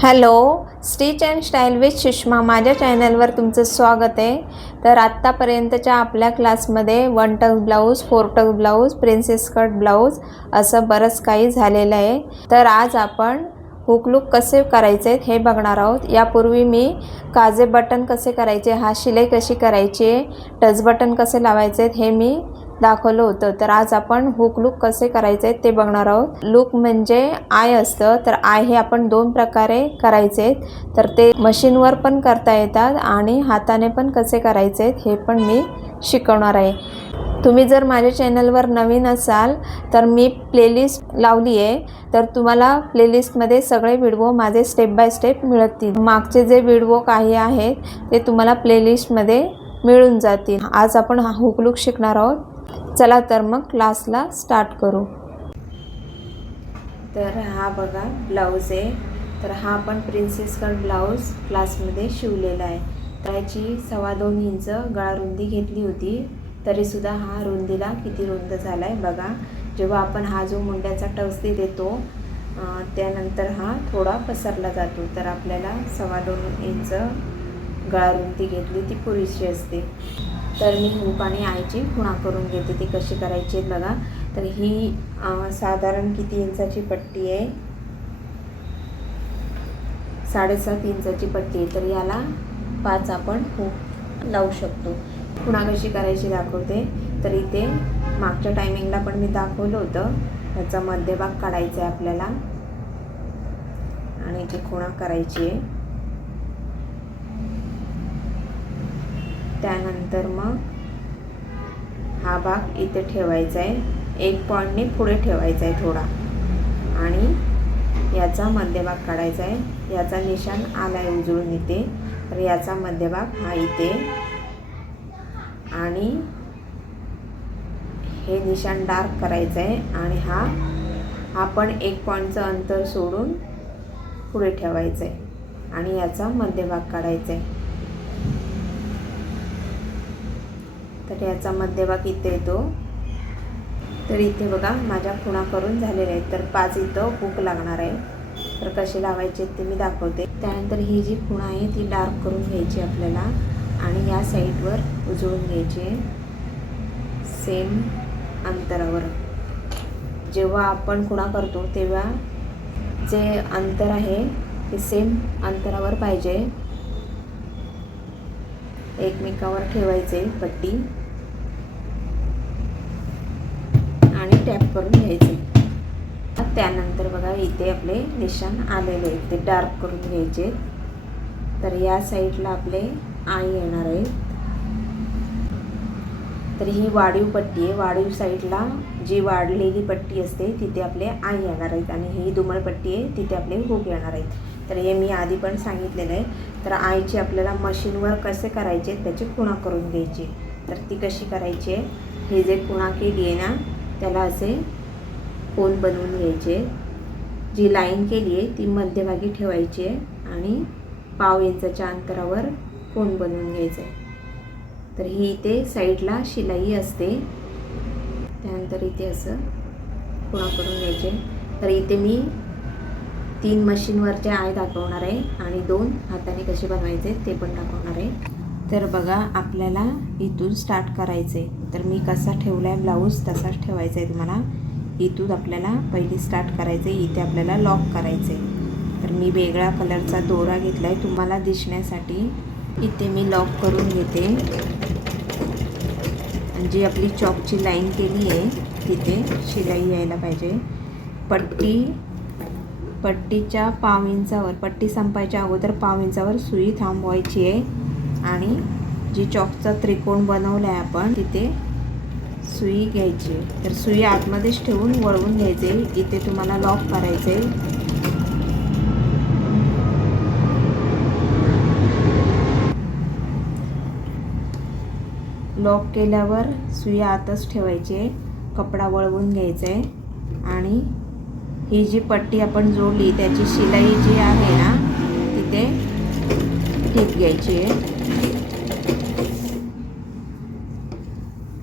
Hello, stitch and style with Sushma माझ्या चॅनलवर तुमचं स्वागत आहे। तर आत्तापर्यंतच्या आपल्या क्लासमध्ये 1 Tux blouse, 4 Tux blouse, princess cut blouse असं बरंच काही झालेलं आहे। तर आज आपण हुक लूक कसे करायचे हे बघणार आहोत। यापूर्वी मी काजे बटन कसे करायचे, हा शिलाई कशी करायची, टच बटन कसे लावायचे हे मी दाखवलं होतं। तर आज आपण हुक लूक कसे करायचे ते बघणार आहोत। लूक म्हणजे आय असतं, तर आय हे आपण दोन प्रकारे करायचे, तर ते मशीनवर पण करता येतात आणि हाताने पण कसे करायचे हे पण मी शिकवणार आहे। तुम्ही जर माझ्या चॅनलवर नवीन असाल तर मी प्लेलिस्ट लावली आहे, तर तुम्हाला प्लेलिस्टमध्ये सगळे व्हिडिओ माझे स्टेप बाय स्टेप मिळतील। मागचे जे व्हिडिओ काही आहेत ते तुम्हाला प्लेलिस्टमध्ये मिळून जातील। आज आपण हा हुक लूक शिकणार आहोत। चला तर मग क्लासला स्टार्ट करू। तर हा बघा ब्लाऊज आहे, तर हा आपण प्रिन्सेस कट ब्लाऊज क्लासमध्ये शिवलेला आहे। तर याची 2.25 इंच गळा रुंदी घेतली होती, तरीसुद्धा हा रुंदीला किती रुंद झाला आहे बघा। जेव्हा आपण हा जो मुंड्याचा टक्स देतो त्यानंतर हा थोडा पसरला जातो, तर आपल्याला 2.25 इंच गळा रुंदी घेतली ती पुरेशी असते। तर मी हुक आणि आयची खुणा करून घेते, ती कशी करायची बघा। तर ही साधारण किती इंचाची पट्टी आहे, 7.5 इंचाची पट्टी आहे। तर याला 5 आपण हुक लावू शकतो। खुणा कशी करायची दाखवते। तर इथे मागच्या टायमिंगला पण मी दाखवलं होतं, याचा मध्यभाग काढायचा आहे आपल्याला आणि इथे खुणा करायची आहे। त्यानंतर मग हा भाग इथे ठेवायचा आहे, एक पॉईंटने पुढे ठेवायचा आहे थोडा, आणि याचा मध्यभाग काढायचा आहे। याचा निशाण आला आहे उजळून इथे, तर याचा मध्यभाग हा इथे, आणि हे निशाण डार्क करायचं आहे, आणि हा पण 1 पॉईंटचं अंतर सोडून पुढे ठेवायचं आहे, आणि याचा मध्यभाग काढायचा आहे। तर याचा मध्यभाग इथे येतो। तर इथे बघा माझ्या खुणा करून झालेल्या आहेत, तर 5 इथं हुक लागणार आहे। तर कसे लावायचे ते मी दाखवते। त्यानंतर ही जी खुणा आहे ती डार्क करून घ्यायची आपल्याला, आणि या साईडवर उजळून घ्यायची सेम अंतरावर। जेव्हा आपण खुणा करतो तेव्हा जे अंतर आहे ते सेम अंतरावर पाहिजे, एकमेकावर ठेवायचे पट्टी आणि टॅप करून घ्यायचे। त्यानंतर बघा इथे आपले निशाण आलेले आहेत, ते डार्क करून घ्यायचे। तर या साईडला आपले आय येणार आहे। तर ही वाढीव पट्टी आहे, वाढीव साईडला जी वाढलेली पट्टी असते तिथे आपले आय येणार आहेत, आणि ही दुमळ पट्टी आहे तिथे आपले हुक येणार आहेत। तर हे मी आधी पण सांगितलेलं आहे। तर आयची आपल्याला मशीनवर कसे करायचे त्याची खुणा करून घ्यायची। तर ती कशी करायची आहे, हे जे खुणा केली आहे ना त्याला असे कोन बनवून घ्यायचे। जी लाईन केली आहे ती मध्यभागी ठेवायची आहे, आणि 1/2 इंचाच्या अंतरावर कोन बनवून घ्यायचं आहे। तर ही इथे साईडला शिलाई असते। त्यानंतर इथे असं खुणा करून घ्यायचे। तर इथे मी 3 मशीनवरचे आय दाखवणार आहे, आणि 2 हाताने कसे बनवायचे ते पण दाखवणार आहे। तर बघा आपल्याला इथून स्टार्ट करायचे, तर मी कसा ठेवला आहे ब्लाऊज तसाच ठेवायचा आहे तुम्हाला। इथून आपल्याला पहिली स्टार्ट करायचे, इथे आपल्याला लॉक करायचे। तर मी वेगळ्या कलरचा दोरा घेतला आहे तुम्हाला दिसण्यासाठी। इथे मी लॉक करून घेते, आणि जी आपली चॉकची लाईन केली आहे तिथे शिलाई यायला पाहिजे। पट्टीच्या 1/2 इंचावर, पट्टी संपायच्या अगोदर 1/2 इंचावर सुई थांबवायची आहे, आणि जी चॉकचा त्रिकोण बनवला आहे आपण तिथे सुई घ्यायची। तर सुई आतमध्येच ठेवून वळवून घ्यायचे। इथे तुम्हाला लॉक करायचे। लॉक केल्यावर सुई आतच ठेवायची, कपडा वळवून घ्यायचा आहे, आणि ही जी पट्टी आपण जोडली त्याची शिलाई जी आहे ना तिथे टिप घ्यायची आहे,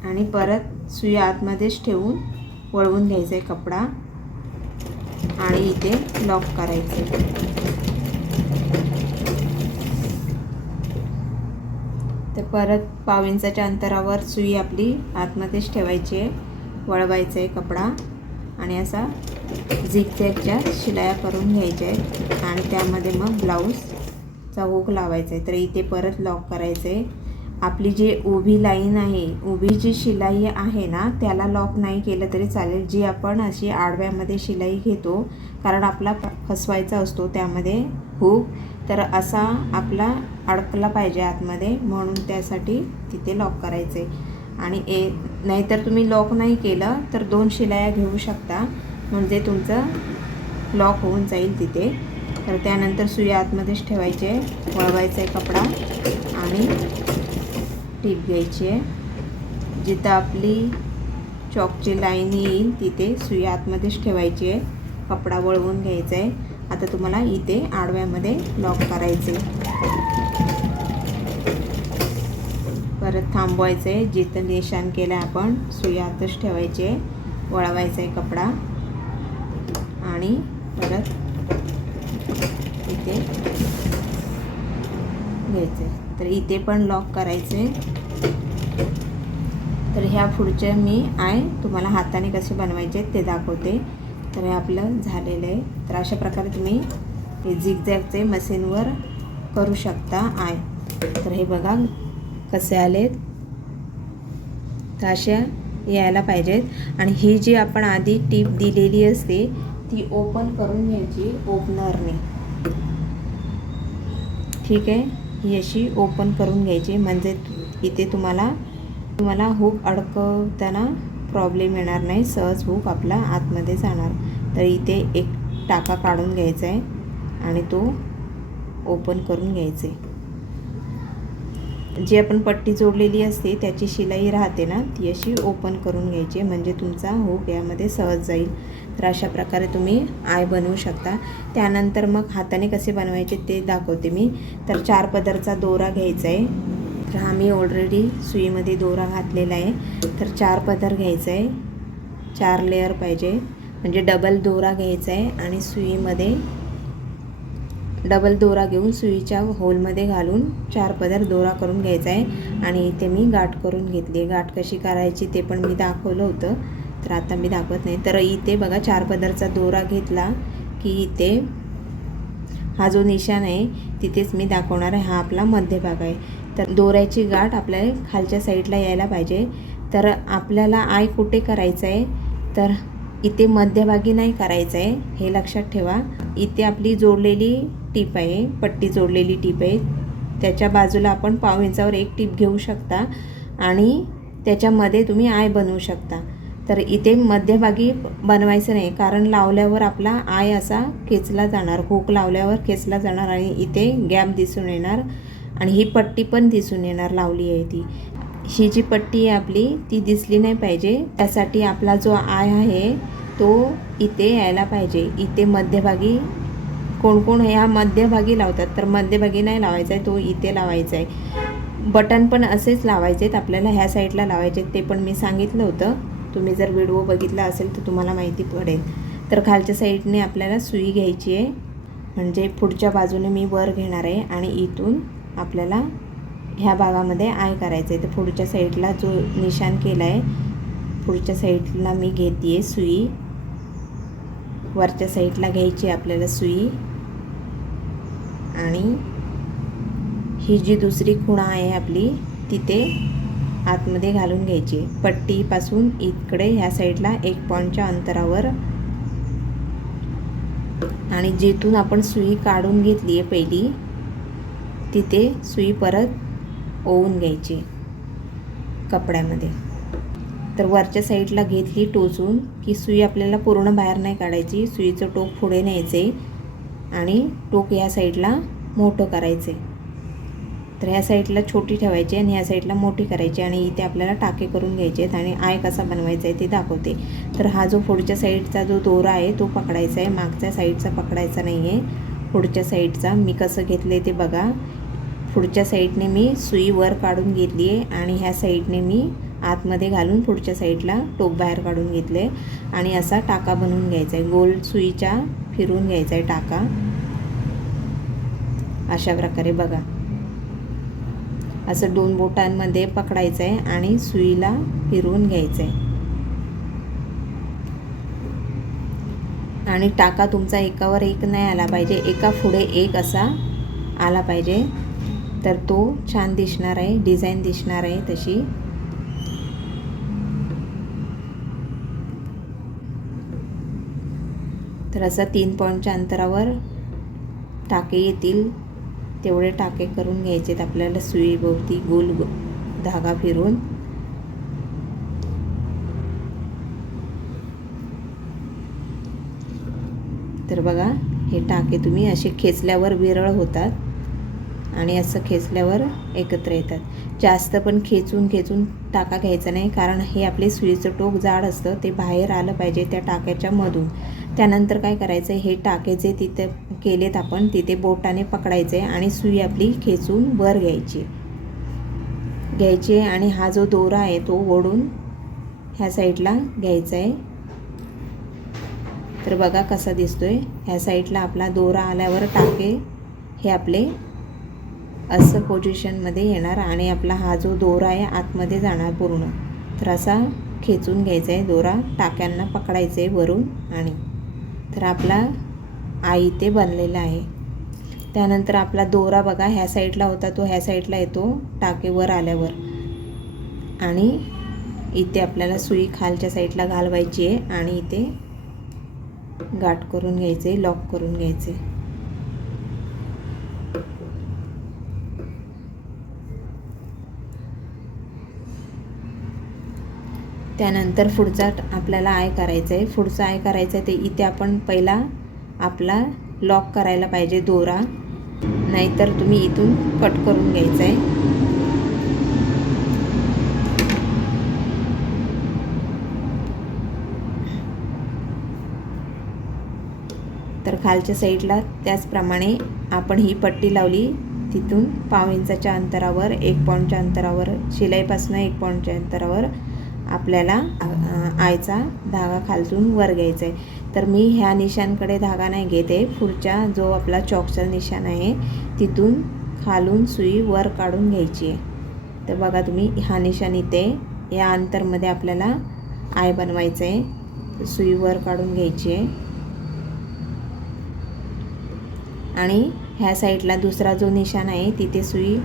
आणि परत सुई आतमध्येच ठेवून वळवून घ्यायचा आहे कपडा, आणि इथे लॉक करायचे। तर परत पाव इंचाच्या अंतरावर सुई आपली आतमध्येच ठेवायची आहे, वळवायचा आहे कपडा आणि असा झिगझॅगच्या शिलाया करून घ्यायच्या आहेत आणि त्यामध्ये मग ब्लाऊजचा हुक लावायचा आहे. तर इथे परत लॉक करायचं आहे. आपली जी उभी लाईन आहे, उभी जी शिलाई आहे ना, त्याला लॉक नाही केलं तरी चालेल. जी आपण अशी आडव्यामध्ये शिलाई घेतो, कारण आपला फसवायचा असतो त्यामध्ये हुक, तर असा आपला अडकला पाहिजे आतमध्ये, म्हणून त्यासाठी तिथे लॉक करायचं आहे. आणि नाहीतर तुम्ही लॉक नाही केलं तर 2 शिलाया घेऊ शकता, म्हणजे तुमचं लॉक होऊन जाईल तिथे. तर त्यानंतर सुई आतमध्येच ठेवायची आहे, वळवायचा आहे कपडा आणि टीप घ्यायची आहे. जिथं आपली चॉकची लाईन येईल तिथे सुई आतमध्येच ठेवायची आहे, कपडा वळवून घ्यायचा आहे. आता तुम्हाला इथे आडव्यामध्ये लॉक करायचे, परत थांबवायचं आहे. जिथं निशाण केलं आपण सुई आतच ठेवायची आहे, वळवायचा आहे कपडा आणि परत इथे घ्यायचं आहे. तर इथे पण लॉक करायचे. तर ह्या पुढचे मी तुम्हाला हाताने कसे बनवायचे ते दाखवते. तर हे आपलं झालेलं आहे. तर अशा प्रकारे तुम्ही हे झिगझॅगचे मशीनवर करू शकता तर हे बघा कसे आलेत, तर अशा यायला पाहिजेत. आणि ही जी आपण आधी टीप दिलेली असते ती ओपन करून घ्यायची ओपनरने, ठीक आहे. ही अशी ओपन करून घ्यायची, म्हणजे इथे तुम्हाला हुक अडकवताना प्रॉब्लेम येणार नाही, सहज हुक आपला आतमध्ये जाणार. तर इथे एक टाका काढून घ्यायचा आहे आणि तो ओपन करून घ्यायचे. जी आपण पट्टी जोडलेली असते त्याची शिलाई राहते ना, ती अशी ओपन करून घ्यायची, म्हणजे तुमचा हुक यामध्ये सहज जाईल. तर अशा प्रकारे तुम्ही बनवू शकता. त्यानंतर मग हाताने कसे बनवायचे ते दाखवते मी. तर 4 पदरचा दोरा घ्यायचा आहे. तर हा मी ऑलरेडी सुईमध्ये दोरा घातलेला आहे. तर 4 पदर घ्यायचा आहे, 4 लेअर पाहिजे, म्हणजे डबल दोरा घ्यायचा आहे आणि सुईमध्ये डबल दोरा घेऊन सुईच्या होलमध्ये घालून 4 पदर दोरा करून घ्यायचा आहे. आणि इथे मी गाठ करून घेतली आहे. गाठ कशी करायची ते पण मी दाखवलं होतं, तर आता मी दाखवत नाही. तर इथे बघा 4 पदरचा दोरा घेतला की इथे हा जो निशाण आहे तिथेच मी दाखवणार आहे, हा आपला मध्यभाग आहे. तर दोऱ्याची गाठ आपल्याला खालच्या साईडला यायला पाहिजे. तर आपल्याला कुठे करायचं आहे, तर इथे मध्यभागी नाही करायचं आहे, हे लक्षात ठेवा. इथे आपली जोडलेली टीप आहे, पट्टी जोडलेली टीप आहे, त्याच्या बाजूला आपण पाव इंचावर एक टीप घेऊ शकता आणि त्याच्यामध्ये तुम्ही बनवू शकता. तर इथे मध्यभागी बनवायचं नाही, कारण लावल्यावर आपला असा खेचला जाणार, हुक लावल्यावर खेचला जाणार आणि इथे गॅप दिसून येणार आणि ही पट्टी पण दिसून येणार लावली आहे ती. ही जी पट्टी आहे आपली ती दिसली नाही पाहिजे, त्यासाठी आपला जो आहे तो इथे यायला पाहिजे. इथे मध्यभागी कोण ह्या मध्यभागी लावतात, तर मध्यभागी नाही लावायचा आहे, तो इथे लावायचा आहे. बटन पण असेच लावायचे आहेत आपल्याला, ह्या साईडला लावायचे, ते पण मी सांगितलं होतं. तुम्ही जर व्हिडिओ बघितला असेल तर तुम्हाला माहिती पडेल. तर खालच्या साईडने आपल्याला सुई घ्यायची आहे, म्हणजे पुढच्या बाजूने मी वर घेणार आहे आणि इथून आपल्याला ह्या भागामध्ये करायचं आहे. तर पुढच्या साईडला जो निशाण केला आहे पुढच्या साईडला मी घेते सुई, वरच्या साईडला घ्यायची आपल्याला सुई आणि ही जी दुसरी खुणा आहे आपली तिथे आतमध्ये घालून घ्यायची. पट्टीपासून इकडे ह्या साईडला 1 पॉईंटच्या अंतरावर आणि जिथून आपण सुई काढून घेतली आहे पहिली तिथे सुई परत ओवून घ्यायची कपड्यामध्ये. तर वरच्या साईडला घेतली टोचून की सुई आपल्याला पूर्ण बाहेर नाही काढायची, सुईचं टोक पुढे न्यायचे आणि टोक ह्या साईडला मोठं करायचे. तर ह्या साईडला छोटी ठेवायची आणि ह्या साईडला मोठी करायची आणि इथे आपल्याला टाके करून घ्यायचे आहेत आणि कसा बनवायचा आहे ते दाखवते. तर हा जो पुढच्या साईडचा जो दोरा आहे तो पकडायचा आहे, मागच्या साईडचा पकडायचा नाही आहे, पुढच्या साईडचा. मी कसं घेतलं आहे ते बघा. पुढच्या साईडने मी सुई वर काढून घेतली आहे आणि ह्या साईडने मी आतमध्ये घालून पुढच्या साईडला टोक बाहेर काढून घेतले आणि असा टाका बनवून घ्यायचा आहे, गोल सुईच्या फिरवून घ्यायचा आहे टाका, अशा प्रकारे बघा. असं 2 बोटांमध्ये पकडायचं आहे आणि सुईला फिरवून घ्यायचं आहे. आणि टाका तुमचा एकावर एक नाही आला पाहिजे, एका पुढे एक असा आला पाहिजे, तर तो छान दिसणार आहे, डिझाईन दिसणार आहे तशी. तर असं 3 पॉईंटच्या अंतरावर टाके येतील तेवढे टाके करून घ्यायचेत आपल्याला सुईभोवती गोल धागा फिरून. तर बघा हे टाके तुम्ही असे खेचल्यावर विरळ होतात आणि असं खेचल्यावर एकत्र येतात. जास्त पण खेचून टाका घ्यायचा नाही, कारण हे आपले सुईचं टोक जाड असतं, ते बाहेर आलं पाहिजे त्या टाक्याच्या मधून. त्यानंतर काय करायचं, हे टाके जे तिथे केलेत आपण तिथे बोटाने पकडायचे आणि सुई आपली खेचून वर घ्यायची आणि हा जो दोरा आहे तो ओढून ह्या साईडला घ्यायचा आहे. तर बघा कसा दिसतोय, ह्या साईडला आपला दोरा आल्यावर टाके हे आपले असं पोझिशनमध्ये येणार आणि आपला हा जो दोरा आहे आतमध्ये जाणार पूर्ण. तर असा खेचून घ्यायचा आहे दोरा, टाक्यांना पकडायचं आहे वरून. आणि तर आपला आई ते बनलेला आहे. त्यानंतर आपला दोरा बघा ह्या साईडला होता तो ह्या साईडला येतो टाके वर आल्यावर, आणि इथे आपल्याला सुई खालच्या साईडला घालवायची आहे आणि इथे गाठ करून घ्यायचे, लॉक करून घ्यायचे. त्यानंतर पुढचा आपल्याला आय करायचं आहे. पुढचा आय करायचं आहे ते इथे आपण पहिला आपला लॉक करायला पाहिजे दोरा, नाहीतर तुम्ही इथून कट करून घ्यायचा आहे. तर खालच्या साईडला त्याचप्रमाणे आपण ही पट्टी लावली, तिथून पाव इंचाच्या अंतरावर 1 पॉईंटच्या अंतरावर शिलाईपासून 1 पॉईंटच्या अंतरावर आपल्याला आयचा धागा खालतून वर घ्यायचा आहे. तर मी ह्या निशाणकडे धागा नाही घेते, पुढच्या जो आपला चॉकचा निशाण आहे तिथून खालून सुई वर काढून घ्यायची आहे. तर बघा तुम्ही हा निशाण इथे या अंतरमध्ये आपल्याला आय बनवायचं आहे. सुई वर काढून घ्यायची आहे आणि ह्या साईडला दुसरा जो निशाण आहे तिथे सुई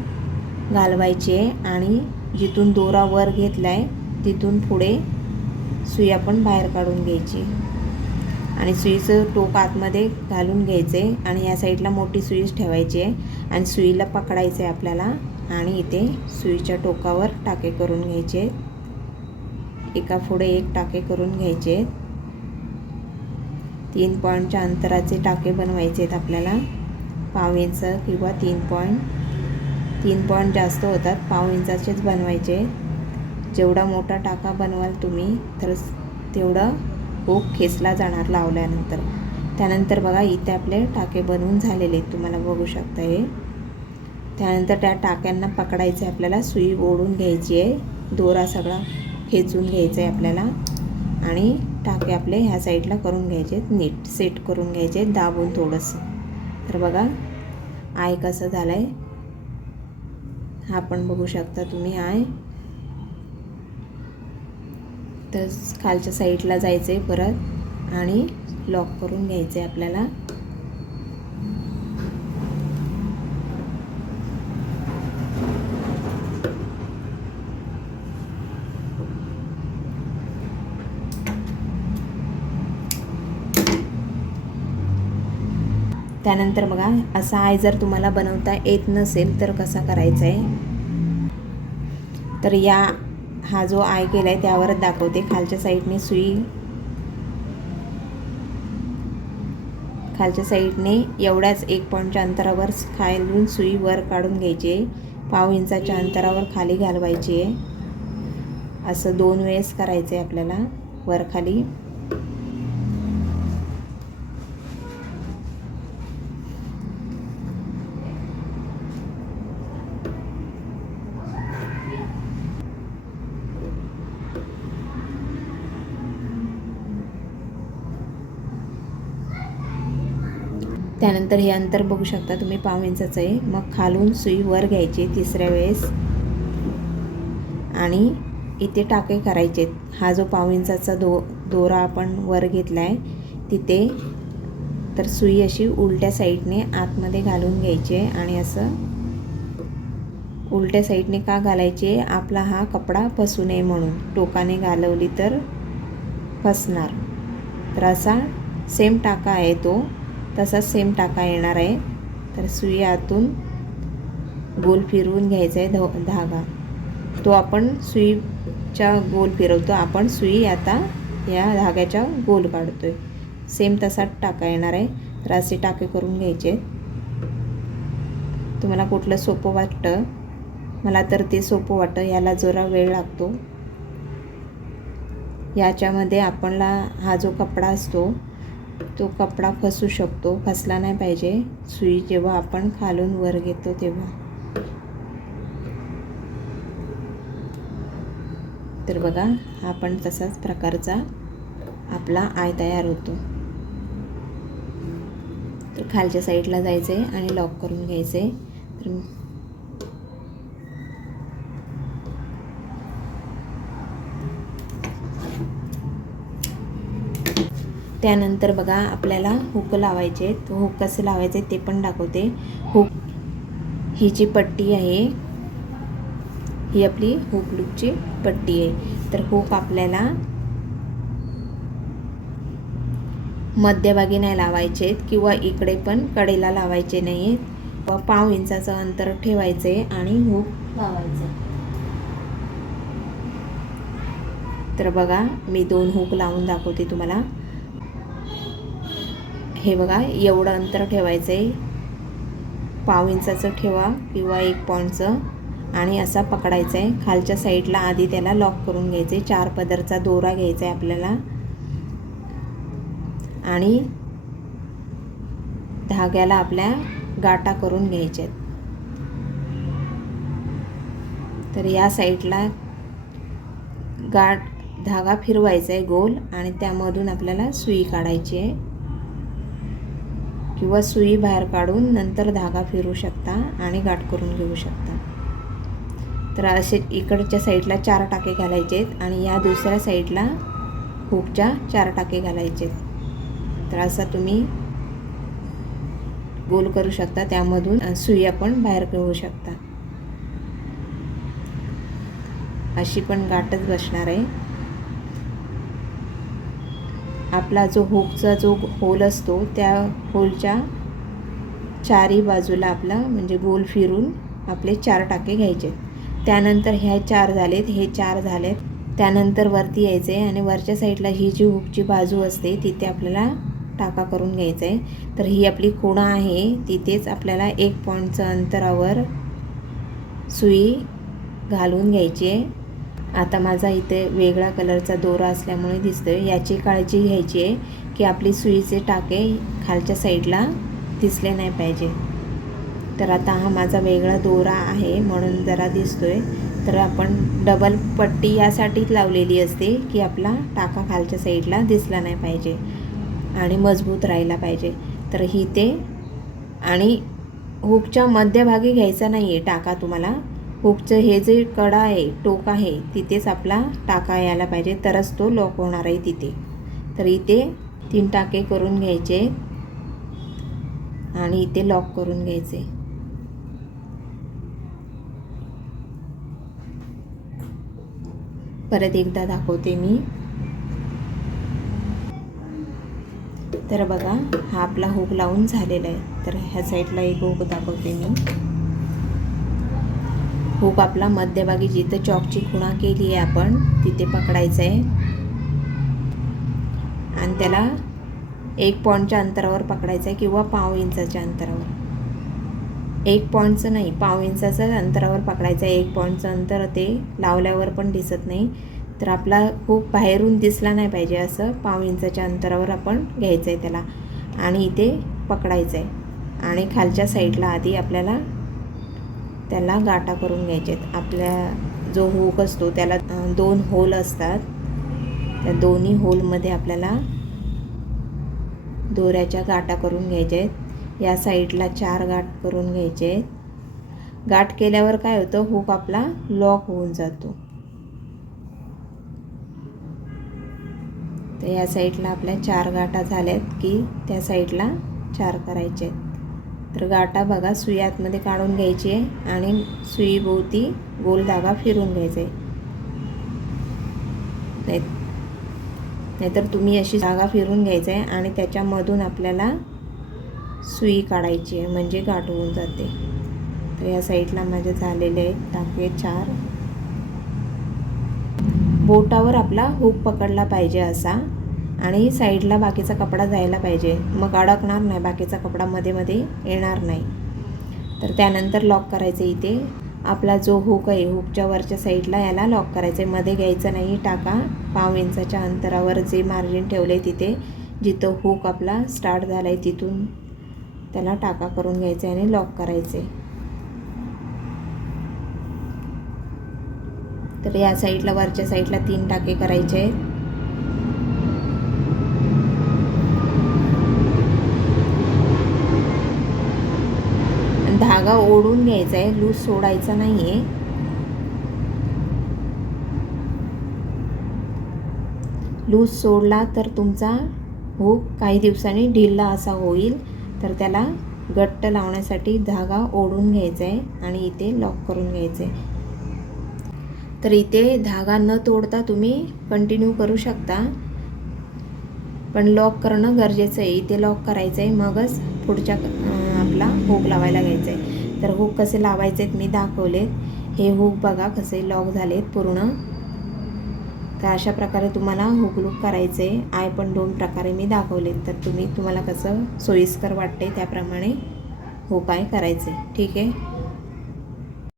घालवायची आहे आणि जिथून दोरा वर घेतला आहे तिथून पुढे सुई आपण बाहेर काढून घ्यायची आणि सुईचं टोक आतमध्ये घालून घ्यायचे आणि या साईडला मोठी सुईच ठेवायची आहे आणि सुईला पकडायचं आहे आपल्याला आणि इथे सुईच्या टोकावर टाके करून घ्यायचे, एका पुढे एक टाके करून घ्यायचे. 3 पॉईंटच्या अंतराचे टाके बनवायचे आहेत आपल्याला, पाव इंच किंवा 3 पॉईंट जास्त होतात, पाव इंचाचेच बनवायचे. जेवढा मोठा टाका बनवाल तुम्ही तर तेवढं हुक खेचला जाणार लावल्यानंतर. त्यानंतर बघा इथे आपले टाके बनवून झालेले आहेत, तुम्हाला बघू शकता हे. त्यानंतर त्या टाक्यांना पकडायचे आपल्याला, सुई ओढून घ्यायची आहे, दोरा सगळा खेचून घ्यायचा आहे आपल्याला आणि टाके आपले ह्या साईडला करून घ्यायचे, नीट सेट करून घ्यायचे दाबून थोडंसं. तर बघा आय कसं झालं आहे हा पण बघू शकता तुम्ही आय. तर खालच्या साईडला जायचं आहे परत आणि लॉक करून घ्यायचं आहे आपल्याला. त्यानंतर बघा असा आय जर तुम्हाला बनवता येत नसेल तर कसा करायचा आहे, तर हा जो आय केला आहे त्यावरच दाखवते. खालच्या साईडने सुई खालच्या साईडने एवढ्याच 1 पॉईंटच्या अंतरावर खालून सुई वर काढून घ्यायची आहे, पाव इंचाच्या अंतरावर खाली घालवायची आहे. असं 2 वेळेस करायचं आहे आपल्याला वर खाली. त्यानंतर हे अंतर बघू शकता तुम्ही 1.5 इंचाचं आहे. मग खालून सुई वर घ्यायची तिसऱ्या वेळेस आणि इथे टाके करायचे. हा जो 1.5 इंचाचा दोरा आपण वर घेतला आहे तिथे तर सुई अशी उलट्या साईडने आतमध्ये घालून घ्यायची आहे आणि असं उलट्या साईडने का घालायची, आपला हा कपडा फसू नये म्हणून. टोकाने घालवली तर फसणार. तर असा सेम टाका आहे तो, तसाच सेम टाका येणार आहे. तर सुई आतून गोल फिरवून घ्यायचा आहे धागा. तो आपण सुईच्या गोल फिरवतो, आपण सुई आता या धाग्याच्या गोल काढतोय. सेम तसाच टाका येणार आहे. तर असे टाके करून घ्यायचे. तुम्हाला कुठलं सोपं वाटतं, मला तर ते सोपं वाटतं. याला जरा वेळ लागतो. याच्यामध्ये आपणला हा जो कपडा असतो तो कपडा फसू शकतो, फसला नाही पाहिजे सुई जेव्हा आपण खालून वर घेतो तेव्हा. तर बघा हा पण तसाच प्रकारचा आपला आय तयार होतो. तर खालच्या साईडला जायचं आहे आणि लॉक करून घ्यायचं आहे. तर त्यानंतर बघा आपल्याला हुक लावायचे. तो हुक कसे लावायचे ते पण दाखवते. हुक ही जी पट्टी आहे ही आपली हुक लूपची पट्टी आहे. तर हुक आपल्याला मध्यभागी नाही लावायचे किंवा इकडे पण कडेला लावायचे नाही. 1.5 इंचाचं अंतर ठेवायचे आणि हुक लावायचे. तर बघा मी 2 हुक लावून दाखवते तुम्हाला. हे बघा एवढं अंतर ठेवायचं आहे. 1.5 इंचाचं ठेवा किंवा 1 पॉईंटचं आणि असा पकडायचा आहे. खालच्या साईडला आधी त्याला लॉक करून घ्यायचं आहे. 4 पदरचा दोरा घ्यायचा आहे आपल्याला आणि धाग्याला आपल्या गाठा करून घ्यायच्या आहेत. तर या साईडला धागा फिरवायचा आहे गोल आणि त्यामधून आपल्याला सुई काढायची आहे किंवा सुई बाहेर काढून नंतर धागा फिरू शकता आणि गाठ करून घेऊ शकता. तर असे इकडच्या साईडला 4 टाके घालायचे आहेत आणि या दुसऱ्या साईडला हुकच्या 4 टाके घालायचे आहेत. तर असा तुम्ही गोल करू शकता, त्यामधून सुई आपण बाहेर काढू शकता. अशी पण गाठच बसणार आहे. आपला जो हुकचा जो होल असतो त्या होलच्या चारी बाजूला आपला म्हणजे गोल फिरून आपले 4 टाके घ्यायचे. त्यानंतर ह्या 4 झालेत, हे 4 झालेत. त्यानंतर वरती यायचे आणि वरच्या साईडला ही जी हुकची बाजू असते तिथे आपल्याला टाका करून घ्यायचा आहे. तर ही आपली खुणा आहे, तिथेच आपल्याला 1 पॉईंटचं अंतरावर सुई घालून घ्यायची आहे. आता माझा इथे वेगळा कलरचा दोरा असल्यामुळे दिसतोय. याची काळजी घ्यायची आहे की आपली सुईचे टाके खालच्या साईडला दिसले नाही पाहिजे. तर आता हा माझा वेगळा दोरा आहे म्हणून जरा दिसतोय. तर आपण डबल पट्टी यासाठीच लावलेली असते की आपला टाका खालच्या साईडला दिसला नाही पाहिजे आणि मजबूत राहायला पाहिजे. तर ही ते आणि हुकच्या मध्यभागी घ्यायचा नाही आहे टाका. तुम्हाला हुकचं हे जे कडा आहे, टोक आहे, तिथेच आपला टाका यायला पाहिजे, तरच तो लॉक होणार आहे तिथे. तर इथे 3 टाके करून घ्यायचे आणि इथे लॉक करून घ्यायचे. परत एकदा दाखवते मी. तर बघा हा आपला हुक लावून झालेला आहे. तर ह्या साईडला एक हुक दाखवते मी. हुक आपला मध्यभागी जिथं चॉकची खुणा केली आहे आपण तिथे पकडायचं आहे आणि त्याला 1 पॉईंटच्या अंतरावर पकडायचं आहे किंवा 1.5 इंचाच्या अंतरावर. 1 पॉईंटचं नाही, 1.5 इंचाचं अंतरावर पकडायचं आहे. 1 पॉईंटचं अंतर ते लावल्यावर पण दिसत नाही. तर आपला हुक बाहेरून दिसला नाही पाहिजे, असं 1.5 इंचाच्या अंतरावर आपण घ्यायचं आहे त्याला आणि इथे पकडायचं आहे आणि खालच्या साईडला आधी आपल्याला त्याला गाठा करून घ्यायचे आहेत. आपल्या जो हुक असतो त्याला 2 होल असतात. त्या दोन्ही होलमध्ये आपल्याला दोऱ्याच्या गाठा करून घ्यायच्या आहेत. या साईडला 4 गाठ करून घ्यायचे आहेत. गाठ केल्यावर काय होतं, हुक आपला लॉक होऊन जातो. तर या साईडला आपल्या 4 गाठा झाल्यात की त्या साईडला 4 करायचे आहेत. तर गाठा बघा सुई आतमध्ये काढून घ्यायची आहे आणि सुईभोवती गोल धागा फिरून घ्यायचा आहे. नाहीतर तुम्ही अशी धागा फिरून घ्यायचा आहे आणि त्याच्यामधून आपल्याला सुई काढायची आहे, म्हणजे गाठ होऊन जाते. तर या साईडला माझे झालेले आहेत टाके 4. बोटावर आपला हुक पकडला पाहिजे असा आणि साईडला बाकीचा कपडा जायला पाहिजे, मग अडकणार नाही, बाकीचा कपडा मध्ये मध्ये येणार नाही. तर त्यानंतर लॉक करायचं. इथे आपला जो हुक आहे हुकच्या वरच्या साईडला याला लॉक करायचं आहे, मध्ये घ्यायचं नाही. टाका 5 इंचाच्या अंतरावर जे मार्जिन ठेवलं आहे तिथे जिथं हुक आपला स्टार्ट झाला आहे तिथून त्याला टाका करून घ्यायचं आहे आणि लॉक करायचे. तर या साईडला वरच्या साईडला 3 टाके करायचे आहेत. धागा ओढून घ्यायचा आहे, लूज सोडायचा नाही आहे. लूज सोडला तर तुमचा हुक काही दिवसांनी ढिला असा होईल. तर त्याला घट्ट लावण्यासाठी धागा ओढून घ्यायचा आहे आणि इथे लॉक करून घ्यायचं आहे. तर इथे धागा न तोडता तुम्ही कंटिन्यू करू शकता, पण लॉक करणं गरजेचं आहे. इथे लॉक करायचं आहे, मगच पुढच्या आपला हुक लावायला घ्यायचं आहे. तर हुक कसे लावायचे आहेत मी दाखवलेत. हे हुक बघा कसे लॉक झालेत पूर्ण. तर अशा प्रकारे तुम्हाला हुक लूक करायचे. आय पण 2 प्रकारे मी दाखवलेत. तर तुम्हाला कसं सोयीस्कर वाटते त्याप्रमाणे हुक आय करायचे. ठीक आहे.